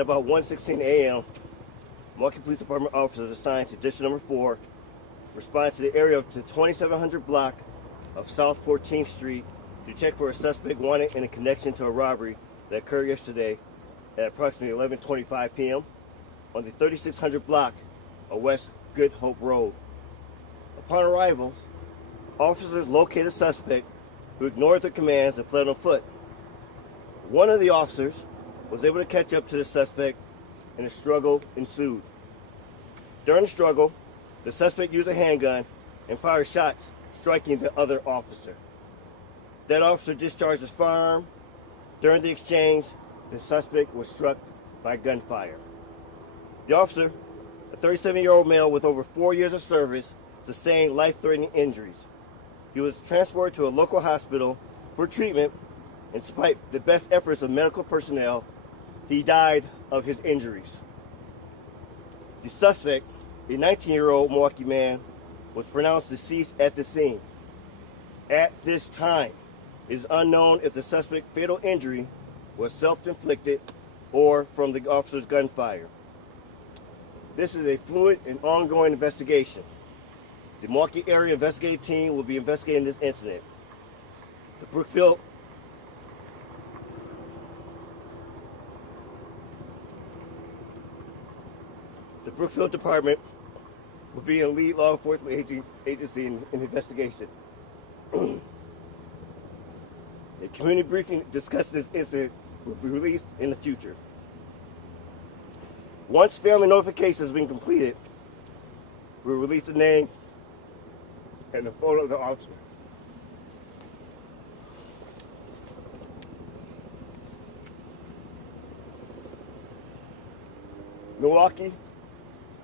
At about 1:16 a.m., Milwaukee Police Department officers assigned to District Number 4 responded to the area of the 2700 block of South 14th Street to check for a suspect wanted in a connection to a robbery that occurred yesterday at approximately 11:25 p.m. on the 3600 block of West Good Hope Road. Upon arrival, officers located a suspect who ignored their commands and fled on foot. One of the officers was able to catch up to the suspect and a struggle ensued. During the struggle, the suspect used a handgun and fired shots, striking the other officer. That officer discharged his firearm. During the exchange, the suspect was struck by gunfire. The officer, a 37-year-old male with over 4 years of service, sustained life-threatening injuries. He was transported to a local hospital for treatment, and despite the best efforts of medical personnel, he died of his injuries. The suspect, a 19-year-old Milwaukee man, was pronounced deceased at the scene. At this time, it is unknown if the suspect's fatal injury was self-inflicted or from the officer's gunfire. This is a fluid and ongoing investigation. The Milwaukee area investigative team will be investigating this incident. The Brookfield Department will be a lead law enforcement agency in the investigation. A community briefing discussing this incident will be released in the future. Once family notification has been completed, we'll release the name and the photo of the officer. Milwaukee,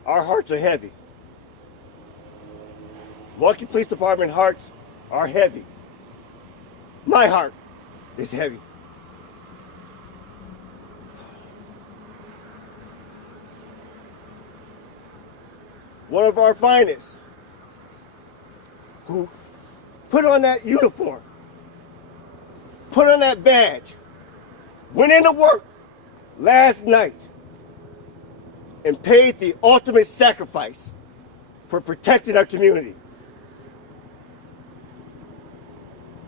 our hearts are heavy. Milwaukee Police Department hearts are heavy. My heart is heavy. One of our finest who put on that uniform, put on that badge, went into work last night and paid the ultimate sacrifice for protecting our community.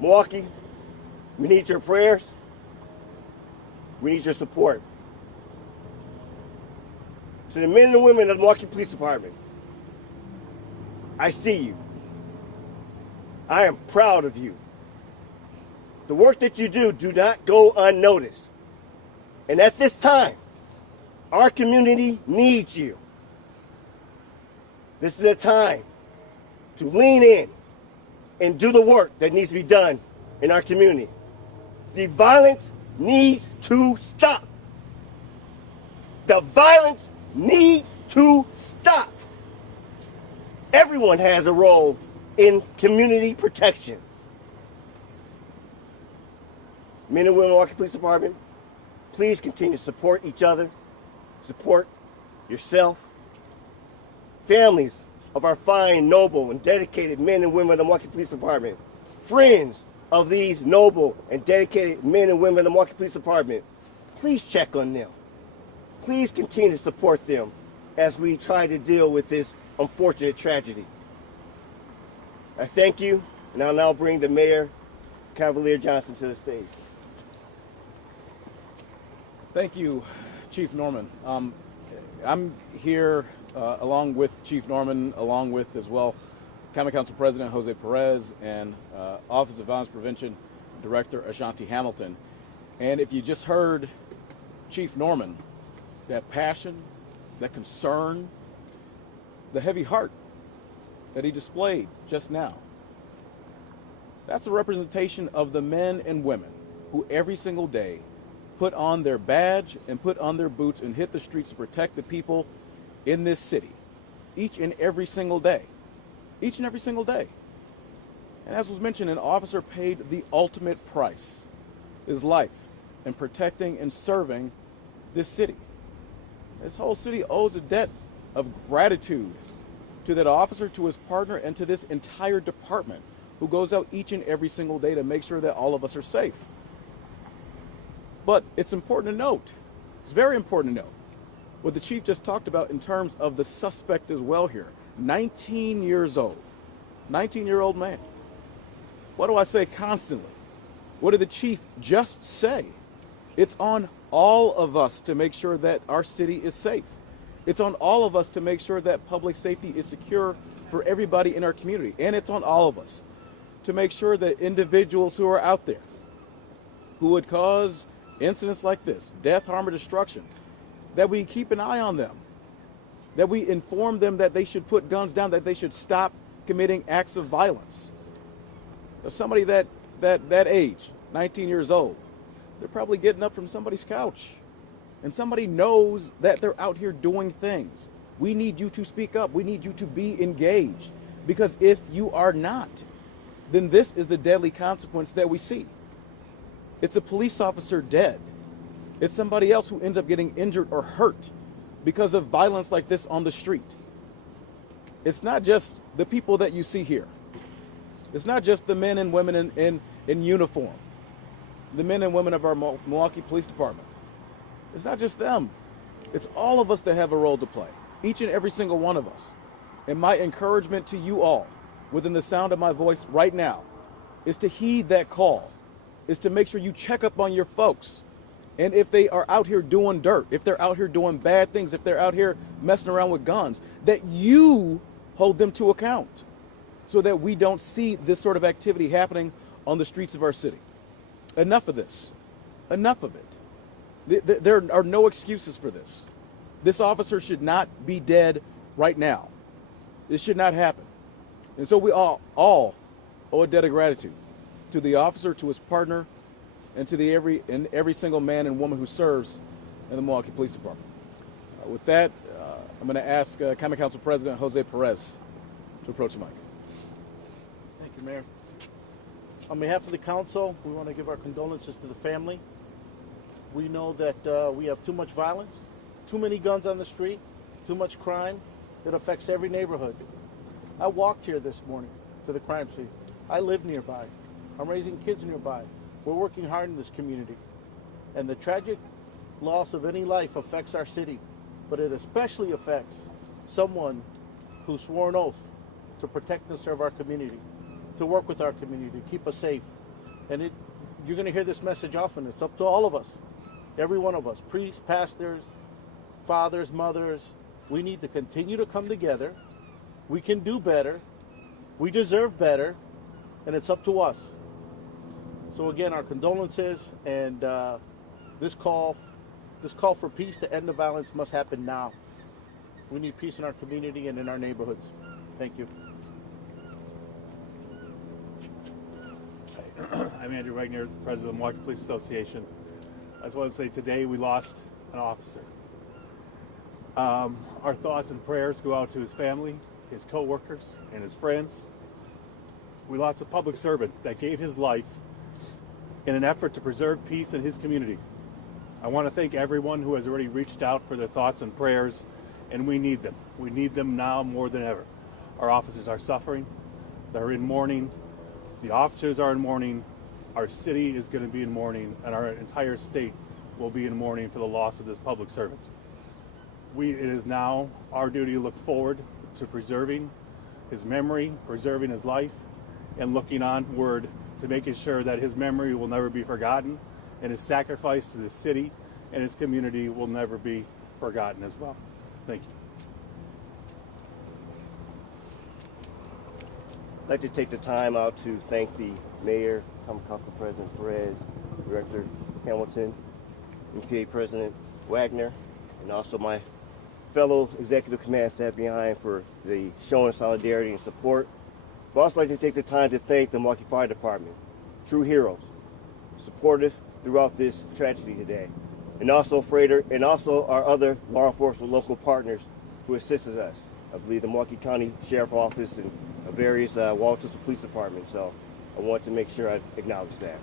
Milwaukee, we need your prayers. We need your support. To the men and women of the Milwaukee Police Department, I see you. I am proud of you. The work that you do not go unnoticed. And at this time, our community needs you. This is a time to lean in and do the work that needs to be done in our community. The violence needs to stop. The violence needs to stop. Everyone has a role in community protection. Men and women of the Milwaukee Police Department, please continue to support each other, support yourself. Families of our fine, noble, and dedicated men and women of the Milwaukee Police Department, friends of these noble and dedicated men and women of the Milwaukee Police Department, please check on them. Please continue to support them as we try to deal with this unfortunate tragedy. I thank you, and I'll now bring the Mayor, Cavalier Johnson, to the stage. Thank you, Chief Norman. I'm here along with Chief Norman, along with as well County Council President Jose Perez and Office of Violence Prevention Director Ashanti Hamilton. And if you just heard Chief Norman, that passion, that concern, the heavy heart that he displayed just now, that's a representation of the men and women who every single day put on their badge and put on their boots and hit the streets to protect the people in this city each and every single day. Each and every single day. And as was mentioned, an officer paid the ultimate price, his life, in protecting and serving this city. This whole city owes a debt of gratitude to that officer, to his partner, and to this entire department who goes out each and every single day to make sure that all of us are safe. But it's important to note, It's very important to know what the chief just talked about in terms of the suspect as well here. 19 years old, 19-year-old man. What do I say constantly? What did the chief just say? It's on all of us to make sure that our city is safe. It's on all of us to make sure that public safety is secure for everybody in our community. And it's on all of us to make sure that individuals who are out there who would cause incidents like this, death, harm, or destruction, that we keep an eye on them, that we inform them that they should put guns down, that they should stop committing acts of violence. If somebody that age, 19 years old, they're probably getting up from somebody's couch, and somebody knows that they're out here doing things. We need you to speak up. We need you to be engaged, because if you are not, then this is the deadly consequence that we see. It's a police officer dead. It's somebody else who ends up getting injured or hurt because of violence like this on the street. It's not just the people that you see here. It's not just the men and women in uniform, the men and women of our Milwaukee Police Department. It's not just them. It's all of us that have a role to play, each and every single one of us. And my encouragement to you all, within the sound of my voice right now, is to heed that call, is to make sure you check up on your folks. And if they are out here doing dirt, if they're out here doing bad things, if they're out here messing around with guns, that you hold them to account so that we don't see this sort of activity happening on the streets of our city. Enough of this. Enough of it. There are no excuses for this. This officer should not be dead right now. This should not happen. And so we all owe a debt of gratitude to the officer, to his partner, and to every single man and woman who serves in the Milwaukee Police Department. With that, I'm going to ask County Council President Jose Perez to approach the mic. Thank you, Mayor. On behalf of the council, we want to give our condolences to the family. We know that we have too much violence, too many guns on the street, too much crime. It affects every neighborhood. I walked here this morning to the crime scene. I live nearby. I'm raising kids nearby. We're working hard in this community. And the tragic loss of any life affects our city, but it especially affects someone who swore an oath to protect and serve our community, to work with our community, to keep us safe. And you're going to hear this message often. It's up to all of us, every one of us, priests, pastors, fathers, mothers. We need to continue to come together. We can do better. We deserve better. And it's up to us. So again, our condolences, and this call for peace to end the violence must happen now. We need peace in our community and in our neighborhoods. Thank you. I'm Andrew Wagner, President of the Milwaukee Police Association. I just want to say today we lost an officer. Our thoughts and prayers go out to his family, his co-workers, and his friends. We lost a public servant that gave his life in an effort to preserve peace in his community. I want to thank everyone who has already reached out for their thoughts and prayers, and we need them. We need them now more than ever. Our officers are suffering. They're in mourning. The officers are in mourning. Our city is going to be in mourning, and our entire state will be in mourning for the loss of this public servant. It is now our duty to look forward to preserving his memory, preserving his life, and looking onward to making sure that his memory will never be forgotten, and his sacrifice to the city and his community will never be forgotten as well. Thank you. I'd like to take the time out to thank the Mayor, Common Council President Perez, Director Hamilton, MPA President Wagner, and also my fellow Executive Command staff behind for the showing solidarity and support. I'd also like to take the time to thank the Milwaukee Fire Department, true heroes, supportive throughout this tragedy today, and also Freighter, and also our other law enforcement local partners who assisted us. I believe the Milwaukee County Sheriff Office and various Walter Police Departments. So I want to make sure I acknowledge that.